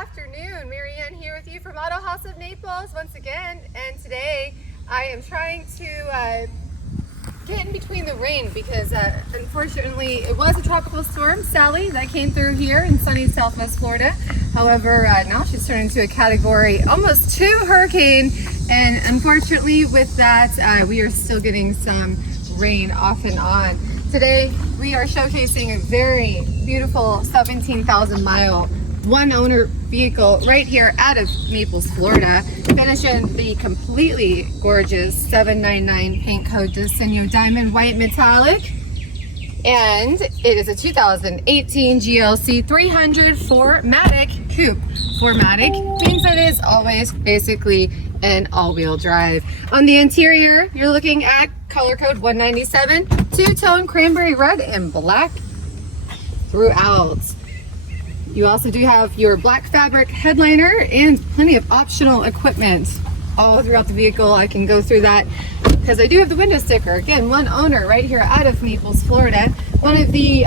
afternoon. Marianne here with you from AutoHaus of Naples once again, and today I am trying to get in between the rain because unfortunately it was a tropical storm, Sally, that came through here in sunny Southwest Florida. However, now she's turned into a category almost 2 hurricane, and unfortunately with that we are still getting some rain off and on. Today we are showcasing a very beautiful 17,000 mile one owner vehicle right here out of Naples, Florida, finishing the completely gorgeous 799 paint code Desenio Diamond White Metallic. And it is a 2018 GLC300 4MATIC Coupe. 4MATIC means that it is always basically an all-wheel drive. On the interior, you're looking at color code 197, two-tone cranberry red and black throughout. You also do have your black fabric headliner and plenty of optional equipment all throughout the vehicle. I can go through that because I do have the window sticker. Again, one owner right here out of Naples, Florida. One of the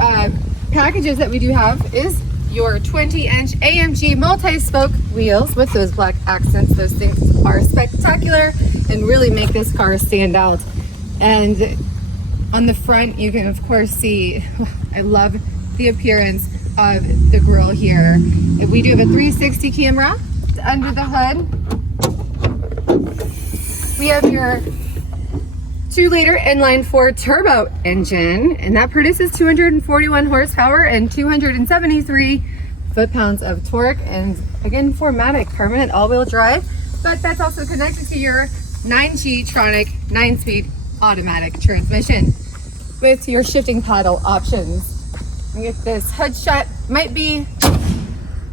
packages that we do have is your 20-inch AMG multi-spoke wheels with those black accents. Those things are spectacular and really make this car stand out. And on the front, you can of course see, I love the appearance of the grille here. We do have a 360 camera under the hood. We have your 2-liter inline-4 turbo engine, and that produces 241 horsepower and 273 foot-pounds of torque. And again, 4MATIC, permanent all-wheel drive, but that's also connected to your 9G-tronic 9-speed automatic transmission with your shifting paddle options. Get this hood shut. Might be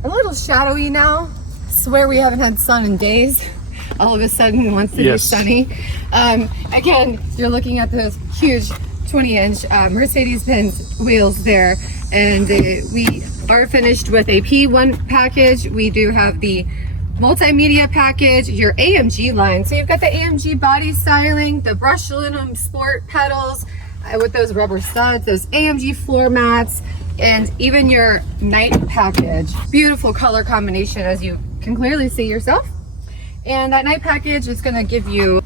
a little shadowy now. I swear we haven't had sun in days. All of a sudden wants to be sunny. Again, you're looking at those huge 20-inch Mercedes-benz wheels there, and we are finished with a P1 package. We do have the multimedia package, your AMG line. So you've got the AMG body styling, the brushed aluminum sport pedals, with those rubber studs, those AMG floor mats, and even your night package. Beautiful color combination, as you can clearly see yourself. And that night package is going to give you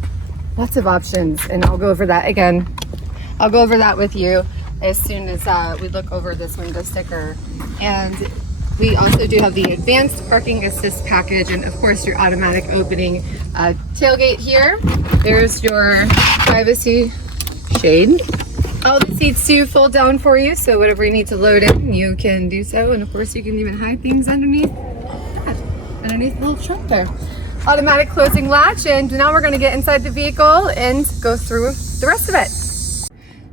lots of options, and I'll go over that again. I'll go over that with you as soon as we look over this window sticker. And we also do have the advanced parking assist package, and of course your automatic opening tailgate here. There's your privacy shade. All the seats do fold down for you, so whatever you need to load in, you can do so. And of course you can even hide things underneath the little trunk there. Automatic closing latch, and now we're going to get inside the vehicle and go through the rest of it.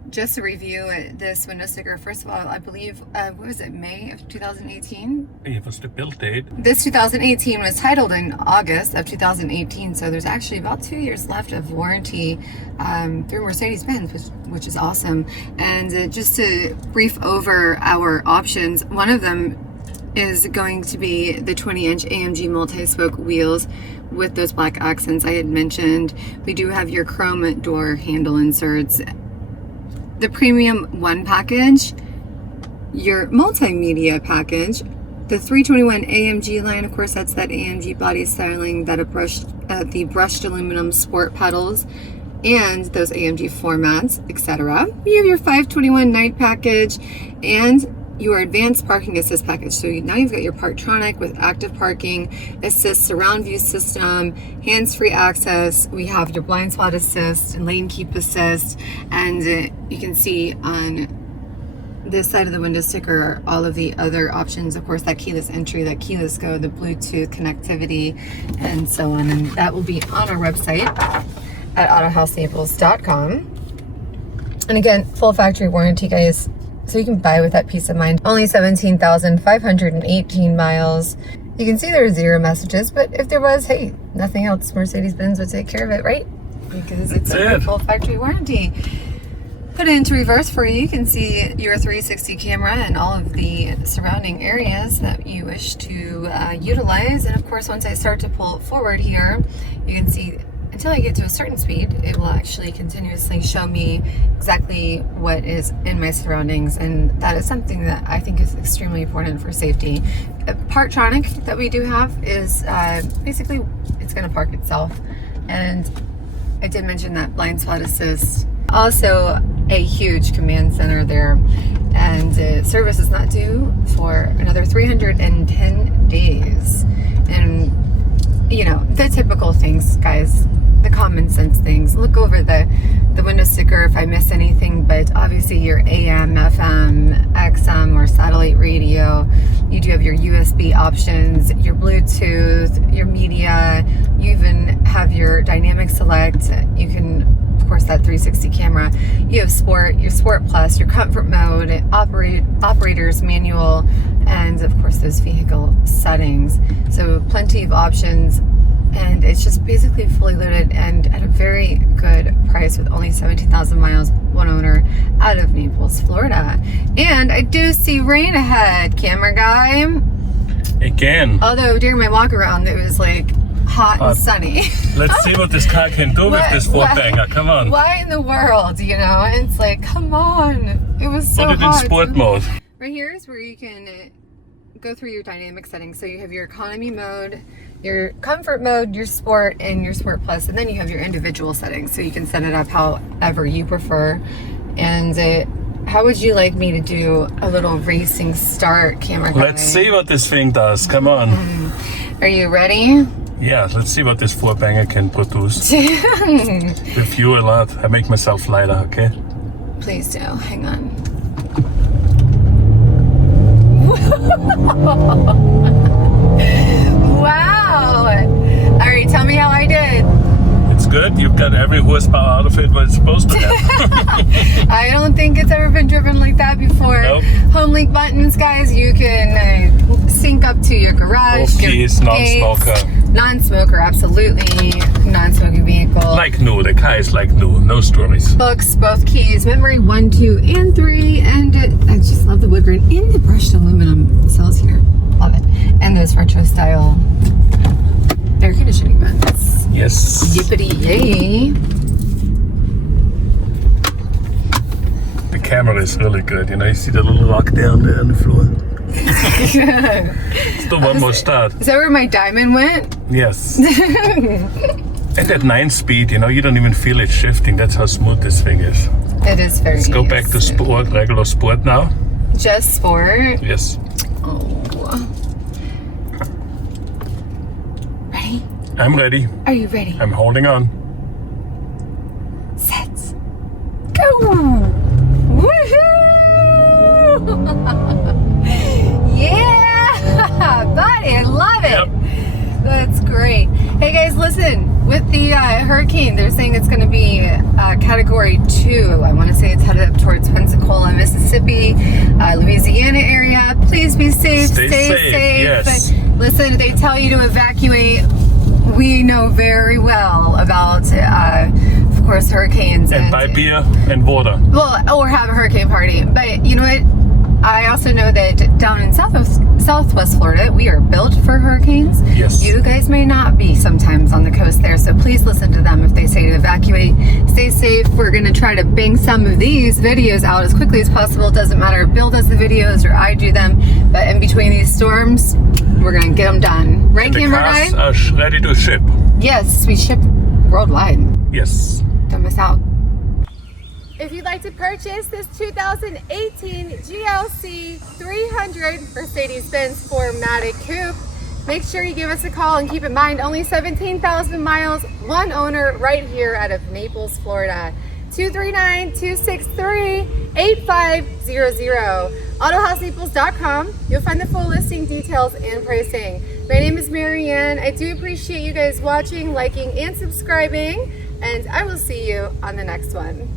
Just to review this window sticker, first of all, I believe, what was it, May of 2018? It was the build date. This 2018 was titled in August of 2018, so there's actually about 2 years left of warranty through Mercedes-benz, which is awesome. And just to brief over our options, one of them is going to be the 20-inch AMG multi-spoke wheels with those black accents I had mentioned. We do have your chrome door handle inserts, the premium 1 package, your multimedia package, the 321 AMG line, of course that's that AMG body styling, that the brushed aluminum sport pedals, and those AMG floor mats, etc. We have your 521 night package and your advanced parking assist package. So now you've got your Parktronic with active parking assist, surround view system, hands-free access. We have your blind spot assist and lane keep assist, and you can see on this side of the window sticker all of the other options. Of course, that keyless entry, that keyless go, the Bluetooth connectivity, and so on. And that will be on our website at AutoHausNaples.com. And again, full factory warranty, guys. So you can buy with that peace of mind. Only 17,518 miles. You can see there are 0 messages, but if there was, hey, nothing else, Mercedes-Benz would take care of it, right? Because it's a full factory warranty. Put it into reverse for you. You can see your 360 camera and all of the surrounding areas that you wish to utilize. And of course, once I start to pull it forward here, you can see until I get to a certain speed, it will actually continuously show me exactly what is in my surroundings, and that is something that I think is extremely important for safety. Parktronic that we do have is basically it's going to park itself. And I did mention that blind spot assist. Also a huge command center there, and service is not due for another 310 days. And you know, the typical things, guys, the common sense things. Look over the window sticker if I miss anything, but obviously your AM, FM, XM, or satellite radio. You do have your USB options, your Bluetooth, your media. You even have your dynamic select. You can, of course, that 360 camera. You have sport, your sport plus, your comfort mode, operator's manual, and of course those vehicle settings. So plenty of options. And it's just basically fully loaded and at a very good price with only 17,000 miles, one owner, out of Naples, Florida. And I do see rain ahead, camera guy. Again. Although during my walk around it was like hot and sunny. Let's see what this car can do with this four-banger. Come on. Why in the world, you know? It's like, come on. It was so hot. Put it in sport mode. Right here is where you can go through your dynamic settings. So you have your economy mode, your comfort mode, your sport, and your sport plus, and then you have your individual settings, so you can set it up however you prefer. And how would you like me to do a little racing start, camera guy? Let's see what this thing does. Come on. Are you ready? Yeah, let's see what this four-banger can produce. With you a lot. I make myself lighter, okay? Please do. Hang on. Wow! Alright, tell me how I did. It's good. You've got every horsepower out of it what it's supposed to have. I don't think it's ever been driven like that before. Nope. Home link buttons, guys. You can sync up to your garage. Both keys, non-smoker. Non-smoker, absolutely. Non-smoking vehicle. Like new. The car is like new. No stories. Books, both keys. Memory 1, 2, and 3. And I just love the wood grain and the brushed aluminum cells here. Love it. And those retro style air conditioning vents. Yes. Yippity yay. The camera is really good. You know, you see the little rock down there on the floor. Still one more start. Is that where my diamond went? Yes. And at 9-speed, you know, you don't even feel it shifting. That's how smooth this thing is. It is very Let's go back to sport, regular sport now. Just sport? Yes. Oh. Ready? I'm ready. Are you ready? I'm holding on. Set. Go! Woohoo! Yeah! Buddy, I love it! Yep. That's great. Hey guys, listen, with the hurricane, they're saying it's going to be category 2. I want to say it's headed up towards Pensacola, Mississippi, Louisiana area. Please be safe. Stay safe. Yes. Listen, they tell you to evacuate. We know very well about, of course, hurricanes. And buy beer and water. Well, or have a hurricane party. But you know what? I also know that down in Southwest Florida, we are built for hurricanes. Yes. You guys may not be sometimes on the coast there, so please listen to them if they say to evacuate. Stay safe. We're going to try to bang some of these videos out as quickly as possible. It doesn't matter if Bill does the videos or I do them, but in between these storms, we're going to get them done. Right, camera guy? The cars are ready to ship. Yes, we ship worldwide. Yes. Don't miss out. If you'd like to purchase this 2018 GLC300 Mercedes-benz 4MATIC Coupe, make sure you give us a call, and keep in mind only 17,000 miles, one owner, right here out of Naples, Florida. 239-263-8500. AutoHausNaples.com. You'll find the full listing, details, and pricing. My name is Marianne. I do appreciate you guys watching, liking, and subscribing, and I will see you on the next one.